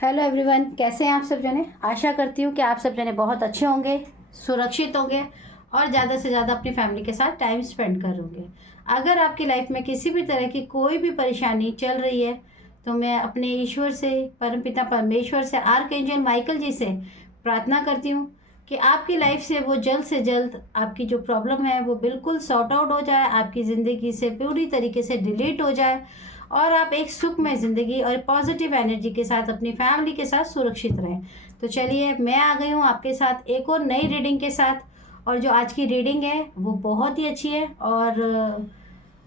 Hello everyone, कैसे हैं आप सब जने। आशा करती हूँ कि आप सब जने बहुत अच्छे होंगे, सुरक्षित होंगे और ज़्यादा से ज़्यादा अपनी फैमिली के साथ टाइम स्पेंड करोगे। अगर आपकी लाइफ में किसी भी तरह की कोई भी परेशानी चल रही है तो मैं अपने ईश्वर से, परमपिता परमेश्वर से, आर्कएंजल माइकल जी से प्रार्थना करती हूँ कि आपकी लाइफ से जल्द आपकी जो प्रॉब्लम है वो बिल्कुल सॉर्ट आउट हो जाए, आपकी ज़िंदगी से पूरी तरीके से डिलीट हो जाए और आप एक सुखमय ज़िंदगी और पॉजिटिव एनर्जी के साथ अपनी फैमिली के साथ सुरक्षित रहें। तो चलिए, मैं आ गई हूँ आपके साथ एक और नई रीडिंग के साथ। और जो आज की रीडिंग है वो बहुत ही अच्छी है और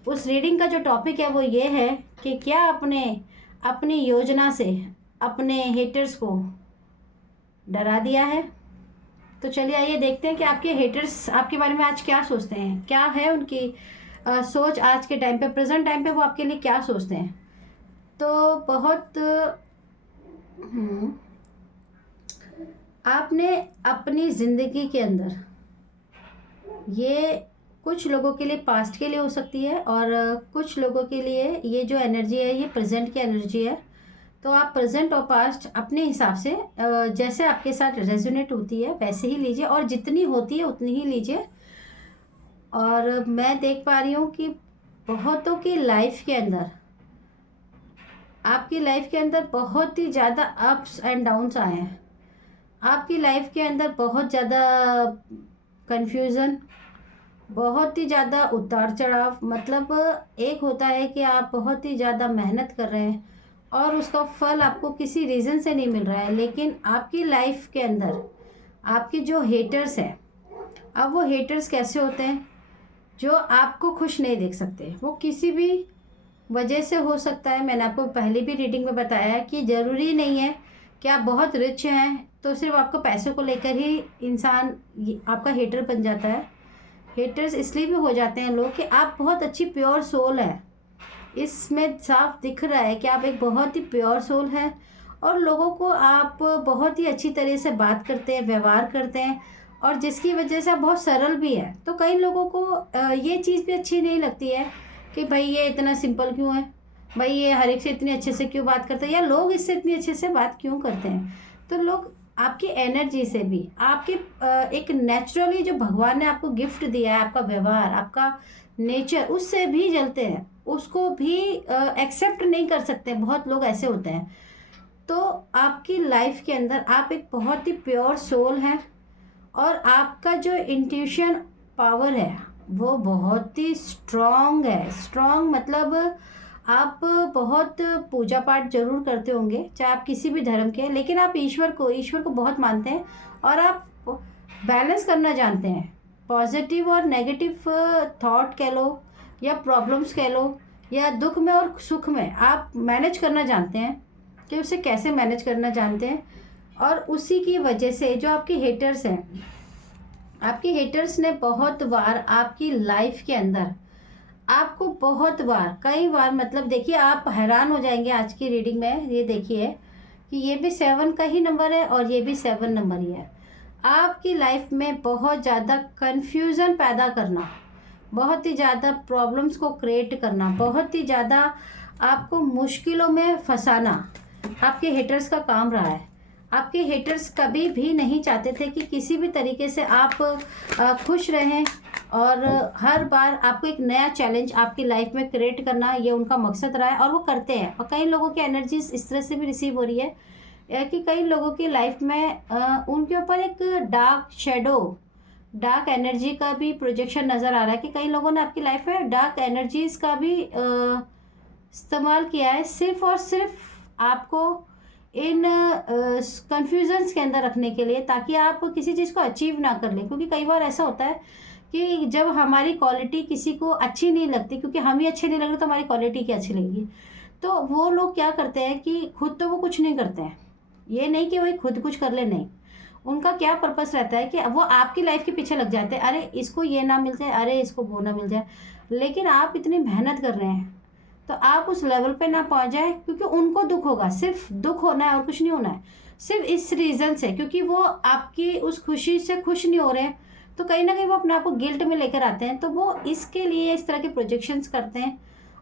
उस रीडिंग का जो टॉपिक है वो ये है कि क्या अपने अपनी योजना से अपने हेटर्स को डरा दिया है। तो चलिए आइए देखते हैं कि आपके हेटर्स आपके बारे में आज क्या सोचते हैं, क्या है उनकी सोच आज के टाइम पे, प्रेजेंट टाइम पे वो आपके लिए क्या सोचते हैं। तो बहुत आपने अपनी ज़िंदगी के अंदर, ये कुछ लोगों के लिए पास्ट के लिए हो सकती है और कुछ लोगों के लिए ये जो एनर्जी है ये प्रेजेंट की एनर्जी है। तो आप प्रेजेंट और पास्ट अपने हिसाब से जैसे आपके साथ रेजोनेट होती है वैसे ही लीजिए और जितनी होती है उतनी ही लीजिए। और मैं देख पा रही हूँ कि बहुतों की लाइफ के अंदर, आपकी लाइफ के अंदर बहुत ही ज़्यादा अप्स एंड डाउन्स आए हैं। आपकी लाइफ के अंदर बहुत ज़्यादा कन्फ्यूज़न, बहुत ही ज़्यादा उतार चढ़ाव। मतलब एक होता है कि आप बहुत ही ज़्यादा मेहनत कर रहे हैं और उसका फल आपको किसी रीज़न से नहीं मिल रहा है, लेकिन आपकी लाइफ के अंदर आपके जो हेटर्स हैं, अब वो हेटर्स कैसे होते हैं, जो आपको खुश नहीं देख सकते। वो किसी भी वजह से हो सकता है। मैंने आपको पहले भी रीडिंग में बताया कि ज़रूरी नहीं है कि आप बहुत रिच हैं तो सिर्फ आपको पैसों को लेकर ही इंसान आपका हेटर बन जाता है। हेटर्स इसलिए भी हो जाते हैं लोग कि आप बहुत अच्छी प्योर सोल है। इसमें साफ दिख रहा है कि आप एक बहुत ही प्योर सोल है और लोगों को आप बहुत ही अच्छी तरह से बात करते हैं, व्यवहार करते हैं और जिसकी वजह से आप बहुत सरल भी है। तो कई लोगों को ये चीज़ भी अच्छी नहीं लगती है कि भाई ये इतना सिंपल क्यों है, भाई ये हर एक से इतने अच्छे से क्यों बात करते हैं, या लोग इससे इतनी अच्छे से बात क्यों करते हैं। तो लोग आपकी एनर्जी से भी, आपके एक नेचुरली जो भगवान ने आपको गिफ्ट दिया है, आपका व्यवहार, आपका नेचर, उससे भी जलते हैं, उसको भी एक्सेप्ट नहीं कर सकते। बहुत लोग ऐसे होते हैं। तो आपकी लाइफ के अंदर आप एक बहुत ही प्योर सोल हैं और आपका जो इंट्यूशन पावर है वो बहुत ही स्ट्रॉन्ग है। स्ट्रॉन्ग मतलब आप बहुत पूजा पाठ जरूर करते होंगे, चाहे आप किसी भी धर्म के हैं, लेकिन आप ईश्वर को बहुत मानते हैं और आप बैलेंस करना जानते हैं। पॉजिटिव और नेगेटिव थॉट कह लो या प्रॉब्लम्स कह लो या दुख में और सुख में आप मैनेज करना जानते हैं कि उसे कैसे मैनेज करना जानते हैं। और उसी की वजह से जो आपके हेटर्स हैं, आपके हेटर्स ने बहुत बार आपकी लाइफ के अंदर आपको बहुत बार, कई बार, मतलब देखिए आप हैरान हो जाएंगे आज की रीडिंग में। ये देखिए कि ये भी 7 का ही नंबर है और ये भी 7 नंबर ही है। आपकी लाइफ में बहुत ज़्यादा कन्फ्यूज़न पैदा करना, बहुत ही ज़्यादा प्रॉब्लम्स को क्रिएट करना, बहुत ही ज़्यादा आपको मुश्किलों में फंसाना आपके हेटर्स का काम रहा है। आपके हेटर्स कभी भी नहीं चाहते थे कि किसी भी तरीके से आप खुश रहें और हर बार आपको एक नया चैलेंज आपकी लाइफ में क्रिएट करना, ये उनका मकसद रहा है और वो करते हैं। और कई लोगों की एनर्जीज इस तरह से भी रिसीव हो रही है कि कई लोगों की लाइफ में उनके ऊपर एक डार्क शेडो, डार्क एनर्जी का भी प्रोजेक्शन नज़र आ रहा है कि कई लोगों ने आपकी लाइफ में डार्क एनर्जीज का भी इस्तेमाल किया है, सिर्फ और सिर्फ आपको इन कन्फ्यूजन्स के अंदर रखने के लिए, ताकि आप किसी चीज़ को अचीव ना कर लें। क्योंकि कई बार ऐसा होता है कि जब हमारी क्वालिटी किसी को अच्छी नहीं लगती, क्योंकि हम ही अच्छे नहीं लग रहे तो हमारी क्वालिटी क्या अच्छी लगेगी, तो वो लोग क्या करते हैं कि खुद तो वो कुछ नहीं करते हैं। ये नहीं कि भाई खुद कुछ कर ले, नहीं, उनका क्या पर्पस रहता है कि वो आपकी लाइफ के पीछे लग जाते हैं। अरे इसको ये ना मिल जाए, अरे इसको वो ना मिल जाए। लेकिन आप इतनी मेहनत कर रहे हैं तो आप उस लेवल पे ना पहुंच जाए, क्योंकि उनको दुख होगा, सिर्फ दुख होना है और कुछ नहीं होना है। सिर्फ इस रीज़न से, क्योंकि वो आपकी उस खुशी से खुश नहीं हो रहे हैं, तो कहीं ना कहीं वो अपने आप को गिल्ट में लेकर आते हैं। तो वो इसके लिए इस तरह के प्रोजेक्शंस करते हैं।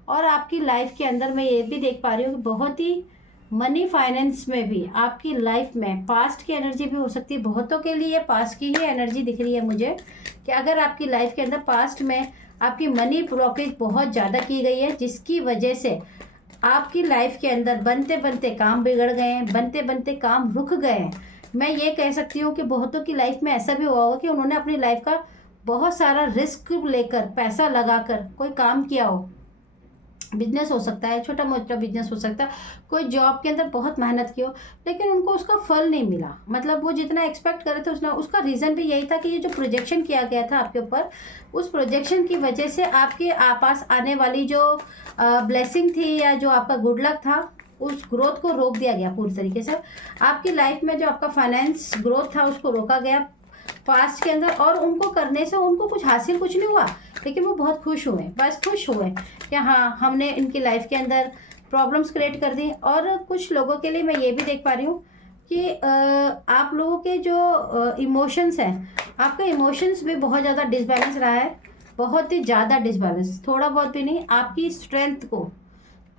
और आपकी लाइफ के अंदर मैं ये भी देख पा रही हूँ कि बहुत ही मनी फाइनेंस में भी आपकी लाइफ में पास्ट की एनर्जी भी हो सकती है। बहुतों के लिए पास्ट की ही एनर्जी दिख रही है मुझे, कि अगर आपकी लाइफ के अंदर पास्ट में आपकी मनी ब्लॉकेज बहुत ज़्यादा की गई है, जिसकी वजह से आपकी लाइफ के अंदर बनते बनते काम बिगड़ गए हैं, बनते बनते काम रुक गए हैं। मैं ये कह सकती हूँ कि बहुतों की लाइफ में ऐसा भी हुआ होगा कि उन्होंने अपनी लाइफ का बहुत सारा रिस्क लेकर, पैसा लगाकर कोई काम किया हो। बिजनेस हो सकता है, छोटा मोटा बिजनेस हो सकता है, कोई जॉब के अंदर बहुत मेहनत की हो, लेकिन उनको उसका फल नहीं मिला। मतलब वो जितना एक्सपेक्ट करे थे उतना, उसका रीज़न भी यही था कि ये जो प्रोजेक्शन किया गया था आपके ऊपर, उस प्रोजेक्शन की वजह से आपके पास आने वाली जो ब्लेसिंग थी या जो आपका गुड लक था, उस ग्रोथ को रोक दिया गया पूरी तरीके से। आपकी लाइफ में जो आपका फाइनेंस ग्रोथ था उसको रोका गया पास्ट के अंदर, और उनको करने से उनको कुछ हासिल कुछ नहीं हुआ, लेकिन वो बहुत खुश हुए, बस खुश हुए कि हाँ हमने इनकी लाइफ के अंदर प्रॉब्लम्स क्रिएट कर दी। और कुछ लोगों के लिए मैं ये भी देख पा रही हूँ कि आप लोगों के जो इमोशंस हैं, आपका इमोशंस भी बहुत ज़्यादा डिसबैलेंस रहा है, बहुत ही ज़्यादा डिसबैलेंस, थोड़ा बहुत भी नहीं। आपकी स्ट्रेंथ को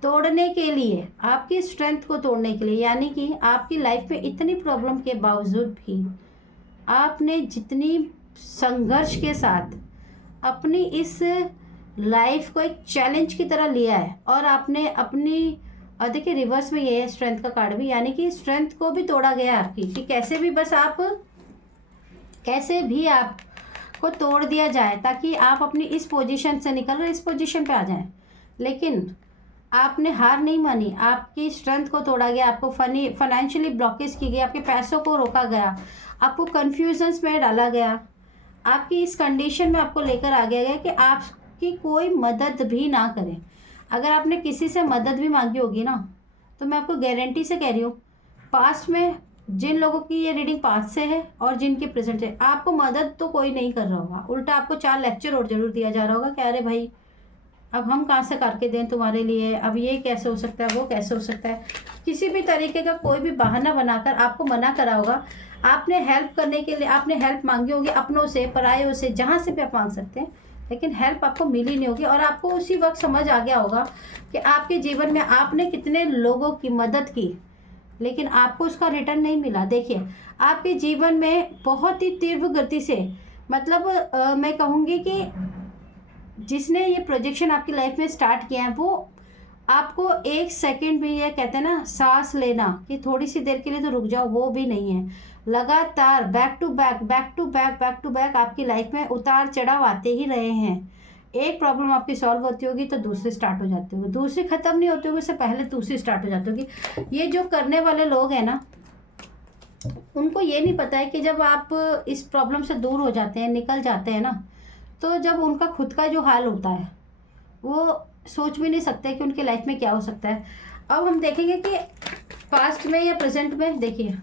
तोड़ने के लिए, आपकी स्ट्रेंथ को तोड़ने के लिए, यानी कि आपकी लाइफ में इतनी प्रॉब्लम के बावजूद भी आपने जितनी संघर्ष के साथ अपनी इस लाइफ को एक चैलेंज की तरह लिया है, और आपने अपनी, और देखिए रिवर्स में ये है स्ट्रेंथ का कार्ड भी, यानी कि स्ट्रेंथ को भी तोड़ा गया आपकी, कि कैसे भी बस आप, कैसे भी आपको तोड़ दिया जाए ताकि आप अपनी इस पोजीशन से निकल कर इस पोजीशन पे आ जाएं। लेकिन आपने हार नहीं मानी, आपकी स्ट्रेंथ को तोड़ा गया, आपको फाइनेंशियली ब्लॉकेज की गई, आपके पैसों को रोका गया, आपको कन्फ्यूजन्स में डाला गया, आपकी इस कंडीशन में आपको लेकर आ गया गया कि आपकी कोई मदद भी ना करे। अगर आपने किसी से मदद भी मांगी होगी ना, तो मैं आपको गारंटी से कह रही हूँ, पास्ट में जिन लोगों की ये रीडिंग पास्ट से है और जिनकी प्रेजेंट है, आपको मदद तो कोई नहीं कर रहा होगा, उल्टा आपको 4 लेक्चर और जरूर दिया जा रहा होगा कि अरे भाई अब हम कहाँ से करके दें तुम्हारे लिए, अब ये कैसे हो सकता है, वो कैसे हो सकता है। किसी भी तरीके का कोई भी बहाना बनाकर आपको मना करा होगा। आपने हेल्प करने के लिए, आपने हेल्प मांगी होगी अपनों से, परायों से, जहाँ से भी आप मांग सकते हैं, लेकिन हेल्प आपको मिली नहीं होगी। और आपको उसी वक्त समझ आ गया होगा कि आपके जीवन में आपने कितने लोगों की मदद की, लेकिन आपको उसका रिटर्न नहीं मिला। देखिए आपके जीवन में बहुत ही तीव्र गति से, मतलब मैं कहूँगी कि जिसने ये प्रोजेक्शन आपकी लाइफ में स्टार्ट किया है, वो आपको एक सेकंड भी, ये कहते हैं ना सांस लेना कि थोड़ी सी देर के लिए तो रुक जाओ, वो भी नहीं है। लगातार back to back, back to back, back to back आपकी लाइफ में उतार चढ़ाव आते ही रहे हैं। एक प्रॉब्लम आपकी सॉल्व होती होगी तो दूसरी स्टार्ट हो जाती होगी, दूसरी ख़त्म नहीं होती होगी, उससे पहले दूसरी स्टार्ट हो जाती होगी। ये जो करने वाले लोग हैं ना, उनको ये नहीं पता है कि जब आप इस प्रॉब्लम से दूर हो जाते हैं, निकल जाते हैं ना, तो जब उनका खुद का जो हाल होता है वो सोच भी नहीं सकते कि उनकी लाइफ में क्या हो सकता है। अब हम देखेंगे कि पास्ट में या प्रेजेंट में, देखिए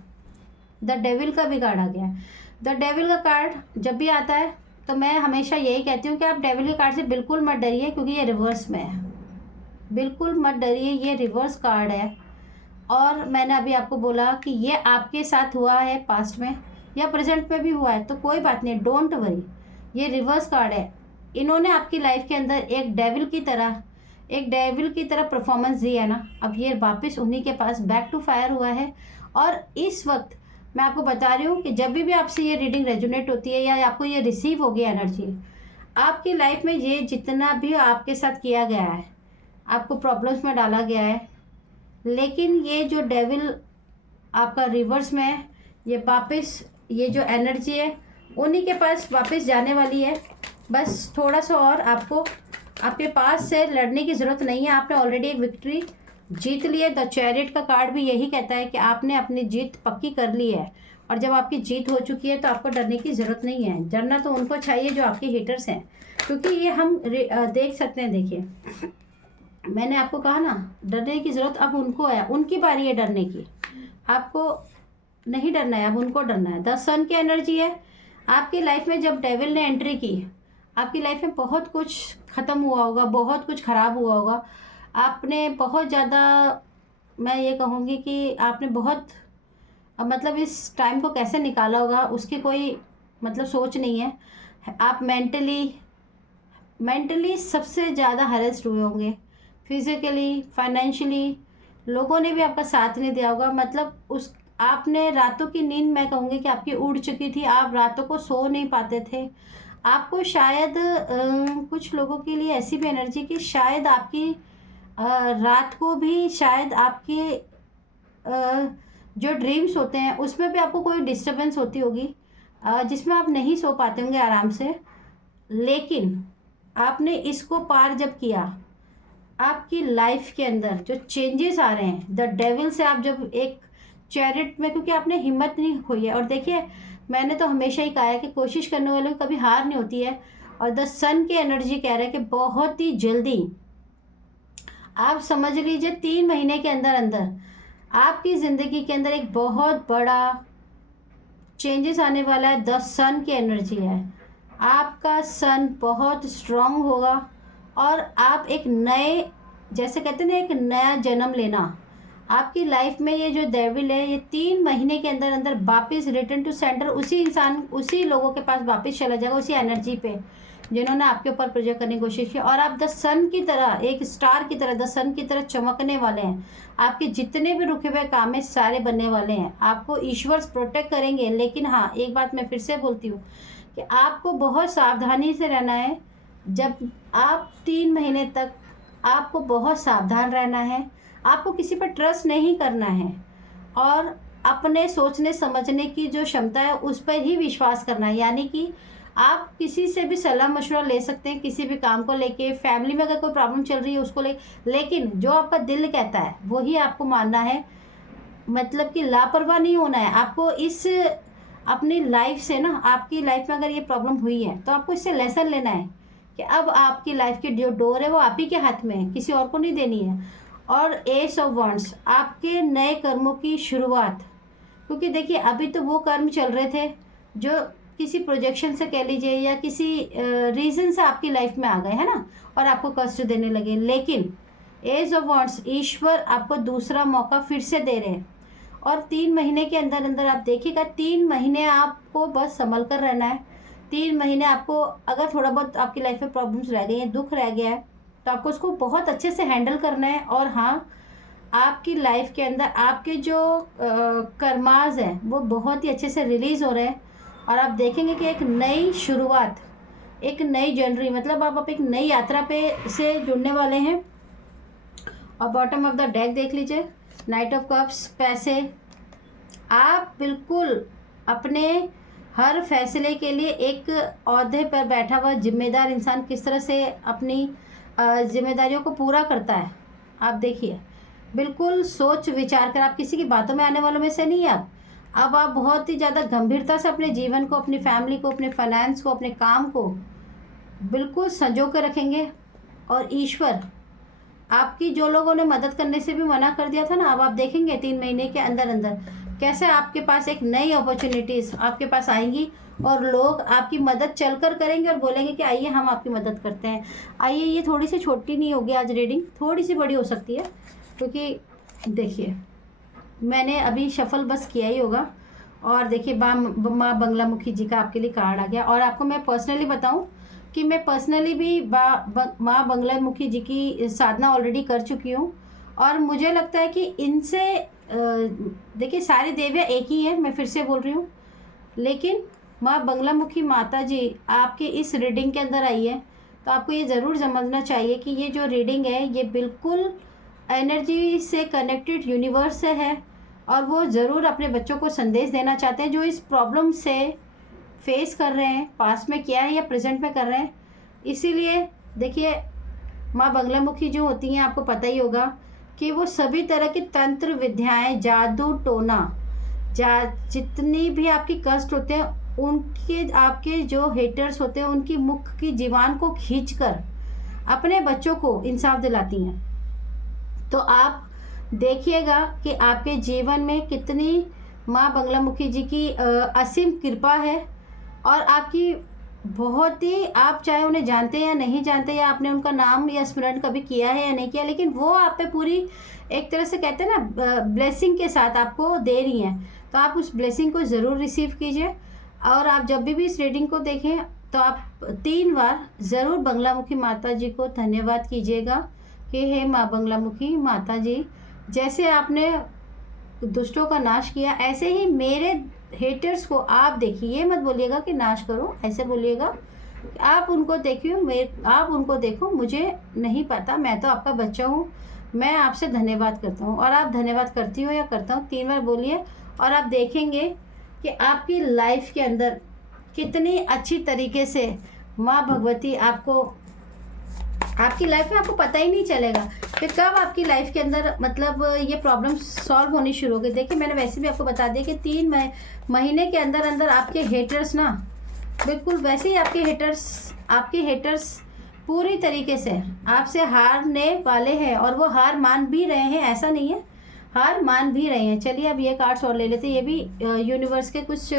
द डेविल का भी कार्ड आ गया है। द डेविल का कार्ड जब भी आता है तो मैं हमेशा यही कहती हूँ कि आप डेविल के कार्ड से बिल्कुल मत डरिए, क्योंकि ये रिवर्स में है। बिल्कुल मत डरिए, ये रिवर्स कार्ड है। और मैंने अभी आपको बोला कि ये आपके साथ हुआ है पास्ट में या प्रेजेंट में भी हुआ है, तो कोई बात नहीं, डोंट वरी, ये रिवर्स कार्ड है। इन्होंने आपकी लाइफ के अंदर एक डेविल की तरह परफॉर्मेंस दी है ना, अब ये वापस उन्हीं के पास बैक टू फायर हुआ है। और इस वक्त मैं आपको बता रही हूँ कि जब भी आपसे ये रीडिंग रेजोनेट होती है या आपको ये रिसीव होगी एनर्जी, आपकी लाइफ में ये जितना भी आपके साथ किया गया है, आपको प्रॉब्लम्स में डाला गया है, लेकिन ये जो डेविल आपका रिवर्स में है, ये वापस, ये जो एनर्जी है उन्हीं के पास वापस जाने वाली है। बस थोड़ा सा और आपको आपके पास से लड़ने की ज़रूरत नहीं है, आपने ऑलरेडी एक विक्ट्री जीत ली है। द चैरिट का कार्ड भी यही कहता है कि आपने अपनी जीत पक्की कर ली है, और जब आपकी जीत हो चुकी है तो आपको डरने की ज़रूरत नहीं है। डरना तो उनको चाहिए जो आपके हेटर्स हैं, क्योंकि ये हम देख सकते हैं। देखिए मैंने आपको कहा ना, डरने की ज़रूरत अब उनको है, उनकी बारी है डरने की, आपको नहीं डरना है, अब उनको डरना है। द सन की एनर्जी है आपकी लाइफ में। जब डेविल ने एंट्री की, आपकी लाइफ में बहुत कुछ ख़त्म हुआ होगा, बहुत कुछ ख़राब हुआ होगा, आपने बहुत ज़्यादा, मैं ये कहूँगी कि आपने बहुत, मतलब इस टाइम को कैसे निकाला होगा उसकी कोई मतलब सोच नहीं है। आप मेंटली सबसे ज़्यादा हरेस्ड हुए होंगे, फिज़िकली, फाइनेंशियली, लोगों ने भी आपका साथ नहीं दिया होगा, मतलब उस आपने रातों की नींद, मैं कहूँगी कि आपकी उड़ चुकी थी, आप रातों को सो नहीं पाते थे। आपको शायद कुछ लोगों के लिए ऐसी भी एनर्जी कि शायद आपकी रात को भी शायद आपके जो ड्रीम्स होते हैं उसमें भी आपको कोई डिस्टरबेंस होती होगी, जिसमें आप नहीं सो पाते होंगे आराम से। लेकिन आपने इसको पार जब किया, आपकी लाइफ के अंदर जो चेंजेस आ रहे हैं, द डेविल से आप जब एक चैरिट में, क्योंकि आपने हिम्मत नहीं खोई है। और देखिए, मैंने तो हमेशा ही कहा है कि कोशिश करने वालों की कभी हार नहीं होती है। और द सन की एनर्जी कह रहा है कि बहुत ही जल्दी, आप समझ लीजिए 3 महीने के अंदर अंदर आपकी ज़िंदगी के अंदर एक बहुत बड़ा चेंजेस आने वाला है। द सन की एनर्जी है, आपका सन बहुत स्ट्रांग होगा और आप एक नए, जैसे कहते हैं ना, एक नया जन्म लेना। आपकी लाइफ में ये जो डेविल है, ये 3 महीने के अंदर अंदर वापस रिटर्न टू सेंटर, उसी इंसान, उसी लोगों के पास वापस चला जाएगा, उसी एनर्जी पे जिन्होंने आपके ऊपर प्रोजेक्ट करने की कोशिश की। और आप द सन की तरह, एक स्टार की तरह, द सन की तरह चमकने वाले हैं। आपके जितने भी रुके हुए काम है सारे बनने वाले हैं। आपको ईश्वर प्रोटेक्ट करेंगे। लेकिन हाँ, एक बात मैं फिर से बोलती हूँ कि आपको बहुत सावधानी से रहना है। जब आप 3 महीने तक आपको बहुत सावधान रहना है, आपको किसी पर ट्रस्ट नहीं करना है और अपने सोचने समझने की जो क्षमता है उस पर ही विश्वास करना है। यानी कि आप किसी से भी सलाह मशवरा ले सकते हैं किसी भी काम को लेके, फैमिली में अगर कोई प्रॉब्लम चल रही है उसको लेकिन जो आपका दिल कहता है वही आपको मानना है। मतलब कि लापरवाह नहीं होना है आपको। इस अपनी लाइफ से ना, आपकी लाइफ में अगर ये प्रॉब्लम हुई है तो आपको इससे लेसन लेना है कि अब आपकी लाइफ की जो डोर है वो आप ही के हाथ में है, किसी और को नहीं देनी है। और एस ऑफ वॉन्ड्स, आपके नए कर्मों की शुरुआत। क्योंकि देखिए, अभी तो वो कर्म चल रहे थे जो किसी प्रोजेक्शन से कह लीजिए या किसी रीज़न से आपकी लाइफ में आ गए, है ना, और आपको कष्ट देने लगे। लेकिन एज ऑफ वॉन्ड्स, ईश्वर आपको दूसरा मौका फिर से दे रहे हैं। और 3 महीने के अंदर अंदर आप देखिएगा, 3 महीने आपको बस संभल कर रहना है। 3 महीने आपको, अगर थोड़ा बहुत आपकी लाइफ में प्रॉब्लम्स रह गई हैं, दुख रह गया है, तो आपको उसको बहुत अच्छे से हैंडल करना है। और हाँ, आपकी लाइफ के अंदर आपके जो कर्माज हैं वो बहुत ही अच्छे से रिलीज़ हो रहे हैं। और आप देखेंगे कि एक नई शुरुआत, एक नई जर्नी, मतलब आप एक नई यात्रा पे से जुड़ने वाले हैं। और बॉटम ऑफ द डेक देख लीजिए, नाइट ऑफ कप्स, पैसे। आप बिल्कुल अपने हर फैसले के लिए एक ओहदे पर बैठा हुआ जिम्मेदार इंसान किस तरह से अपनी जिम्मेदारियों को पूरा करता है। आप देखिए, बिल्कुल सोच विचार कर, आप किसी की बातों में आने वालों में से नहीं हैं। अब आप बहुत ही ज़्यादा गंभीरता से अपने जीवन को, अपनी फैमिली को, अपने फाइनेंस को, अपने काम को बिल्कुल संजो कर रखेंगे। और ईश्वर आपकी, जो लोगों ने मदद करने से भी मना कर दिया था ना, अब आप देखेंगे 3 महीने के अंदर अंदर कैसे आपके पास एक नई अपॉर्चुनिटीज़ आपके पास आएंगी और लोग आपकी मदद चलकर करेंगे और बोलेंगे कि आइए हम आपकी मदद करते हैं। आइए, ये थोड़ी सी छोटी नहीं होगी आज रीडिंग, थोड़ी सी बड़ी हो सकती है, क्योंकि देखिए मैंने अभी शफल बस किया ही होगा। और देखिए, माँ बंगलामुखी जी का आपके लिए कार्ड आ गया। और आपको मैं पर्सनली बताऊं कि मैं पर्सनली भी माँ बंगलामुखी जी की साधना ऑलरेडी कर चुकी हूँ। और मुझे लगता है कि इनसे देखिए, सारी देवियाँ एक ही हैं, मैं फिर से बोल रही हूँ, लेकिन माँ बंगलामुखी माता जी आपके इस रीडिंग के अंदर आई है। तो आपको ये ज़रूर समझना चाहिए कि ये जो रीडिंग है ये बिल्कुल एनर्जी से कनेक्टेड यूनिवर्स से है। और वो ज़रूर अपने बच्चों को संदेश देना चाहते हैं जो इस प्रॉब्लम से फेस कर रहे हैं, पास्ट में किया है या प्रेजेंट में कर रहे हैं। इसीलिए देखिए, माँ बंगलामुखी जो होती हैं, आपको पता ही होगा कि वो सभी तरह की तंत्र विद्याएं, जादू टोना, जितनी भी आपकी कष्ट होते हैं, उनके, आपके जो हेटर्स होते हैं, उनकी मुख की जीवान को खींचकर अपने बच्चों को इंसाफ दिलाती हैं। तो आप देखिएगा कि आपके जीवन में कितनी माँ बंगलामुखी जी की असीम कृपा है। और आपकी बहुत ही, आप चाहे उन्हें जानते हैं या नहीं जानते, या आपने उनका नाम या स्मरण कभी किया है या नहीं किया, लेकिन वो आप पे पूरी एक तरह से कहते हैं ना ब्लेसिंग के साथ आपको दे रही हैं। तो आप उस ब्लेसिंग को ज़रूर रिसीव कीजिए। और आप जब भी इस रीडिंग को देखें तो आप 3 बार ज़रूर बंगलामुखी माता जी को धन्यवाद कीजिएगा कि हे माँ बंगलामुखी माता जी, जैसे आपने दुष्टों का नाश किया, ऐसे ही मेरे हेटर्स को आप देखिए। ये मत बोलिएगा कि नाश करो, ऐसे बोलिएगा आप उनको देखिए, आप उनको देखो, मुझे नहीं पता, मैं तो आपका बच्चा हूँ, मैं आपसे धन्यवाद करता हूँ। और आप धन्यवाद करती हो या करता हूँ, 3 बार बोलिए और आप देखेंगे कि आपकी लाइफ के अंदर कितनी अच्छी तरीके से माँ भगवती आपको, आपकी लाइफ में आपको पता ही नहीं चलेगा कि कब आपकी लाइफ के अंदर मतलब ये प्रॉब्लम सॉल्व होनी शुरू हो गई। देखिए मैंने वैसे भी आपको बता दिया कि 3 महीने के अंदर अंदर आपके हेटर्स ना, बिल्कुल वैसे ही आपके हेटर्स पूरी तरीके से आपसे हारने वाले हैं और वो हार मान भी रहे हैं, ऐसा नहीं है, हार मान भी रहे हैं। चलिए अब ये कार्ड्स और ले लेते हैं। ये भी यूनिवर्स के कुछ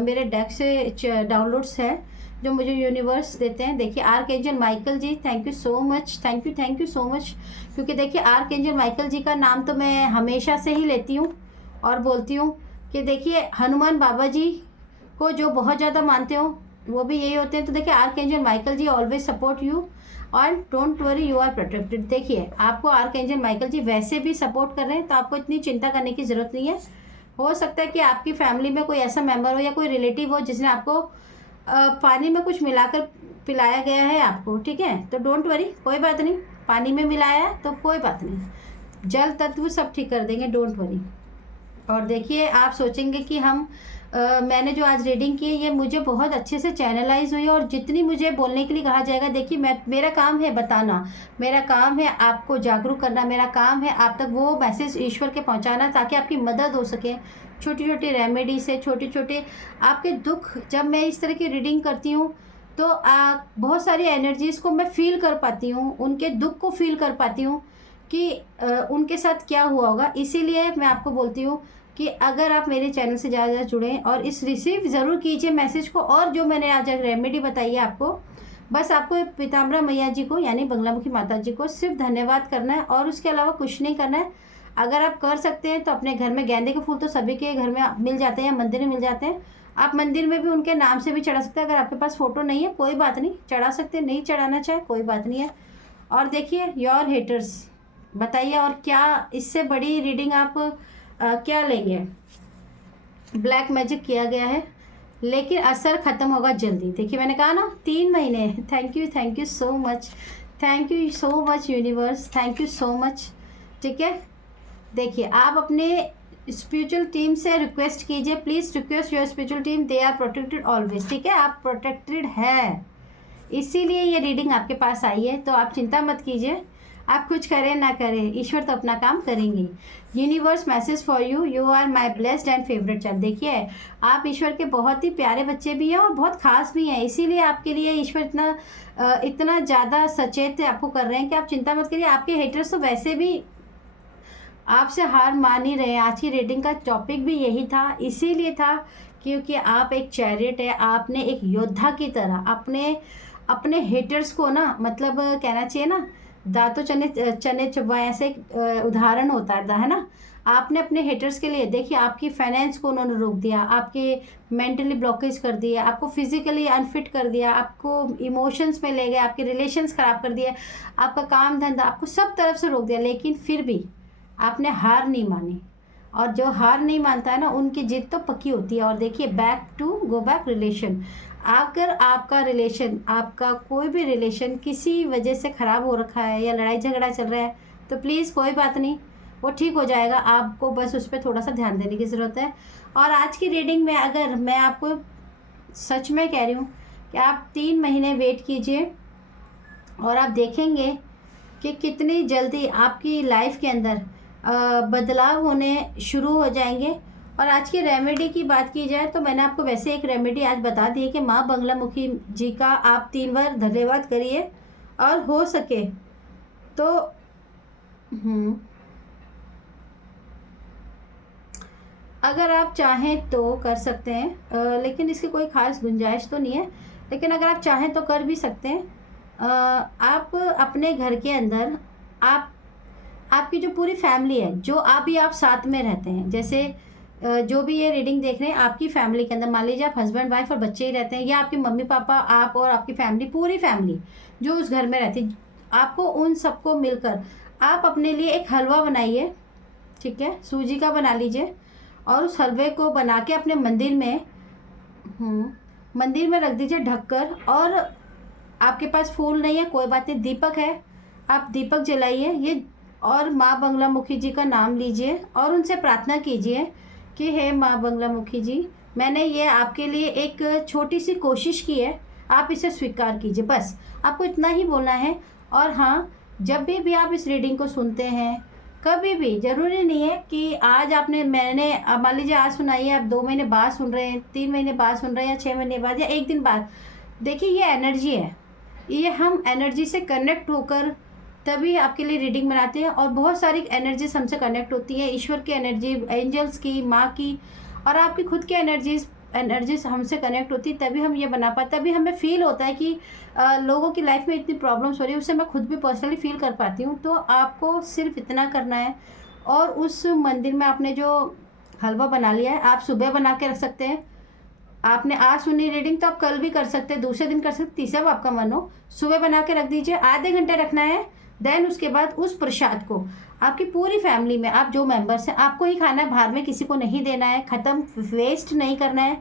मेरे डेक से डाउनलोड्स हैं जो मुझे यूनिवर्स देते हैं। देखिए archangel Michael ji, thank you so much, thank you so much. क्योंकि देखिए आर्कएंजल माइकल जी का नाम तो मैं हमेशा से ही लेती हूँ और बोलती हूँ कि देखिए हनुमान बाबा जी को जो बहुत ज़्यादा मानते हो वो भी यही होते हैं। तो देखिए archangel Michael ji always support you और don't worry, you are protected. देखिए आपको आर्कएंजल माइकल जी वैसे भी सपोर्ट कर रहे हैं, तो आपको इतनी चिंता करने की ज़रूरत नहीं है। हो सकता है कि आपकी फैमिली में कोई ऐसा मेंबर हो या कोई रिलेटिव हो जिसने आपको पानी में कुछ मिलाकर पिलाया गया है आपको, ठीक है, तो डोंट वरी, कोई बात नहीं, पानी में मिलाया है तो कोई बात नहीं, जल तत्व सब ठीक कर देंगे, डोंट वरी। और देखिए आप सोचेंगे कि मैंने जो आज रीडिंग की है ये मुझे बहुत अच्छे से चैनलाइज हुई और जितनी मुझे बोलने के लिए कहा जाएगा, देखिए मेरा काम है बताना, मेरा काम है आपको जागरूक करना, मेरा काम है आप तक वो मैसेज ईश्वर के पहुंचाना ताकि आपकी मदद हो सके। छोटी छोटी रेमेडी से छोटे छोटे आपके दुख, जब मैं इस तरह की रीडिंग करती हूँ तो बहुत सारी एनर्जीज़ को मैं फील कर पाती हूँ, उनके दुख को फील कर पाती हूँ कि उनके साथ क्या हुआ होगा। इसीलिए मैं आपको बोलती हूँ कि अगर आप मेरे चैनल से ज़्यादा जुड़ें और इस रिसीव ज़रूर कीजिए मैसेज को। और जो मैंने आज एक रेमेडी बताई है आपको, बस आपको पीताम्बरा मैया जी को यानी बंगलामुखी माता जी को सिर्फ धन्यवाद करना है और उसके अलावा कुछ नहीं करना है। अगर आप कर सकते हैं तो अपने घर में, गेंदे के फूल तो सभी के घर में मिल जाते हैं, मंदिर में मिल जाते हैं, आप मंदिर में भी उनके नाम से भी चढ़ा सकते हैं। अगर आपके पास फ़ोटो नहीं है कोई बात नहीं, चढ़ा सकते हैं, नहीं चढ़ाना चाहे कोई बात नहीं है। और देखिए योर हेटर्स, बताइए और क्या इससे बड़ी रीडिंग आप क्या लेंगे। ब्लैक मैजिक किया गया है लेकिन असर ख़त्म होगा जल्दी। देखिए मैंने कहा ना 3 महीने। Thank you so much, thank you so much universe, thank you so much, ठीक है। देखिए आप अपने स्पिरिचुअल टीम से रिक्वेस्ट कीजिए, please request your spiritual team, they are protected always, ठीक है, आप प्रोटेक्टेड है, इसीलिए ये रीडिंग आपके पास आई है। तो आप चिंता मत कीजिए, आप कुछ करें ना करें ईश्वर तो अपना काम करेंगे। Universe message for you, you are my blessed and favourite child. देखिए आप ईश्वर के बहुत ही प्यारे बच्चे भी हैं और बहुत खास भी हैं, इसीलिए आपके लिए ईश्वर इतना ज़्यादा सचेत आपको कर रहे हैं कि आप चिंता मत करिए। आपके हेटर्स तो वैसे भी आपसे हार मान ही रहे हैं। आज की रीडिंग का टॉपिक भी यही था, इसीलिए था क्योंकि आप एक चैरियट है, आपने एक योद्धा की तरह अपने हेटर्स को ना, मतलब कहना चाहिए ना, दांतों चने चबाए, ऐसे एक उदाहरण होता है ना। आपने अपने हेटर्स के लिए, देखिए आपकी फाइनेंस को उन्होंने रोक दिया, आपके मेंटली ब्लॉकेज कर दिया, आपको फिजिकली अनफिट कर दिया, आपको इमोशंस में ले गए, आपके रिलेशंस ख़राब कर दिए, आपका काम धंधा, आपको सब तरफ से रोक दिया, लेकिन फिर भी आपने हार नहीं मानी। और जो हार नहीं मानता है ना, उनकी जिद तो पक्की होती है। और देखिए गो बैक रिलेशन, अगर आपका रिलेशन, आपका कोई भी रिलेशन किसी वजह से ख़राब हो रखा है या लड़ाई झगड़ा चल रहा है तो प्लीज़ कोई बात नहीं, वो ठीक हो जाएगा, आपको बस उस पर थोड़ा सा ध्यान देने की ज़रूरत है। और आज की रीडिंग में अगर मैं आपको सच में कह रही हूँ कि आप 3 महीने वेट कीजिए और आप देखेंगे कि कितनी जल्दी आपकी लाइफ के अंदर बदलाव होने शुरू हो जाएंगे। और आज की रेमेडी की बात की जाए तो मैंने आपको वैसे एक रेमेडी आज बता दी है कि माँ बंगलामुखी जी का आप 3 बार धन्यवाद करिए और हो सके तो अगर आप चाहें तो कर सकते हैं, लेकिन इसकी कोई ख़ास गुंजाइश तो नहीं है, लेकिन अगर आप चाहें तो कर भी सकते हैं। आप अपने घर के अंदर आपकी जो पूरी फैमिली है, जो आप साथ में रहते हैं, जैसे जो भी ये रीडिंग देख रहे हैं आपकी फैमिली के अंदर, मान लीजिए आप हस्बैंड वाइफ और बच्चे ही रहते हैं, या आपके मम्मी पापा, आप और आपकी फैमिली, पूरी फैमिली जो उस घर में रहती है, आपको उन सबको मिलकर आप अपने लिए एक हलवा बनाइए, ठीक है, सूजी का बना लीजिए, और उस हलवे को बना के अपने मंदिर में रख दीजिए ढककर। और आपके पास फूल नहीं है कोई बात नहीं, दीपक है, आप दीपक जलाइए ये, और माँ बंगलामुखी जी का नाम लीजिए और उनसे प्रार्थना कीजिए कि हे माँ बंगलामुखी जी, मैंने ये आपके लिए एक छोटी सी कोशिश की है, आप इसे स्वीकार कीजिए। बस आपको इतना ही बोलना है। और हाँ, जब भी आप इस रीडिंग को सुनते हैं, कभी भी, ज़रूरी नहीं है कि आज मैंने मान लीजिए आज सुनाई है, आप 2 महीने बाद सुन रहे हैं, 3 महीने बाद सुन रहे हैं, या 6 महीने बाद, या 1 दिन बाद, देखिए ये एनर्जी है, ये हम एनर्जी से कनेक्ट होकर तभी आपके लिए रीडिंग बनाते हैं। और बहुत सारी एनर्जीज हमसे कनेक्ट होती हैं, ईश्वर की एनर्जी, एंजल्स की, माँ की, और आपकी खुद की एनर्जीज हमसे कनेक्ट होती, तभी हम ये बना पाते, तभी हमें फील होता है कि लोगों की लाइफ में इतनी प्रॉब्लम्स हो रही है, उससे मैं खुद भी पर्सनली फील कर पाती हूँ। तो आपको सिर्फ इतना करना है। और उस मंदिर में आपने जो हलवा बना लिया है, आप सुबह बना के रख सकते हैं। आपने आज सुनी रीडिंग तो आप कल भी कर सकते हैं, दूसरे दिन कर सकते, तीसरा आपका मन हो, सुबह बना के रख दीजिए, आधे घंटे रखना है। देन उसके बाद उस प्रसाद को आपकी पूरी फैमिली में, आप जो मेंबर्स हैं, आपको ही खाना है, बाहर में किसी को नहीं देना है, ख़त्म, वेस्ट नहीं करना है।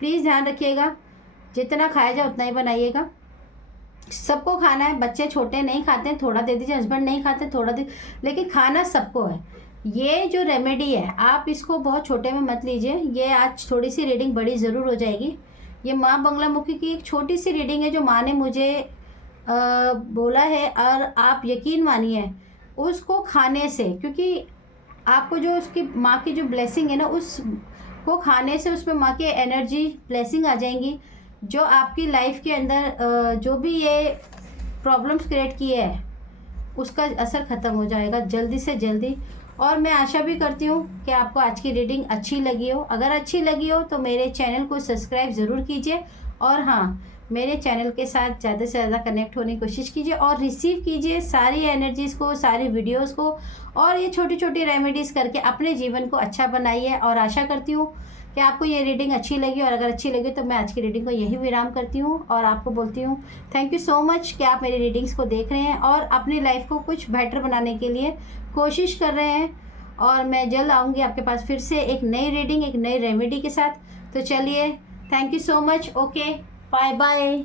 प्लीज़ ध्यान रखिएगा, जितना खाया जाए उतना ही बनाइएगा, सबको खाना है। बच्चे छोटे नहीं खाते हैं, थोड़ा दे दीजिए, हस्बैंड नहीं खाते थोड़ा दे, लेकिन खाना सबको है। ये जो रेमेडी है, आप इसको बहुत छोटे में मत लीजिए। ये आज थोड़ी सी रीडिंग बड़ी ज़रूर हो जाएगी। ये माँ बंगलामुखी की एक छोटी सी रीडिंग है जो माँ ने मुझे बोला है, और आप यकीन मानिए उसको खाने से, क्योंकि आपको जो उसकी माँ की जो ब्लेसिंग है ना, उसको खाने से उसमें माँ की एनर्जी, ब्लेसिंग आ जाएंगी, जो आपकी लाइफ के अंदर जो भी ये प्रॉब्लम्स क्रिएट किए हैं उसका असर ख़त्म हो जाएगा जल्दी से जल्दी। और मैं आशा भी करती हूँ कि आपको आज की रीडिंग अच्छी लगी हो। अगर अच्छी लगी हो तो मेरे चैनल को सब्सक्राइब ज़रूर कीजिए, और हाँ, मेरे चैनल के साथ ज़्यादा से ज़्यादा कनेक्ट होने की कोशिश कीजिए और रिसीव कीजिए सारी एनर्जीज़ को, सारी वीडियोस को, और ये छोटी छोटी रेमेडीज़ करके अपने जीवन को अच्छा बनाइए। और आशा करती हूँ कि आपको ये रीडिंग अच्छी लगी, और अगर अच्छी लगी तो मैं आज की रीडिंग को यही विराम करती हूँ और आपको बोलती हूँ थैंक यू सो मच कि आप मेरी रीडिंग्स को देख रहे हैं और अपनी लाइफ को कुछ बेटर बनाने के लिए कोशिश कर रहे हैं। और मैं जल्द आऊँगी आपके पास फिर से एक नई रीडिंग, एक नई रेमेडी के साथ। तो चलिए, thank you so much, okay, bye bye.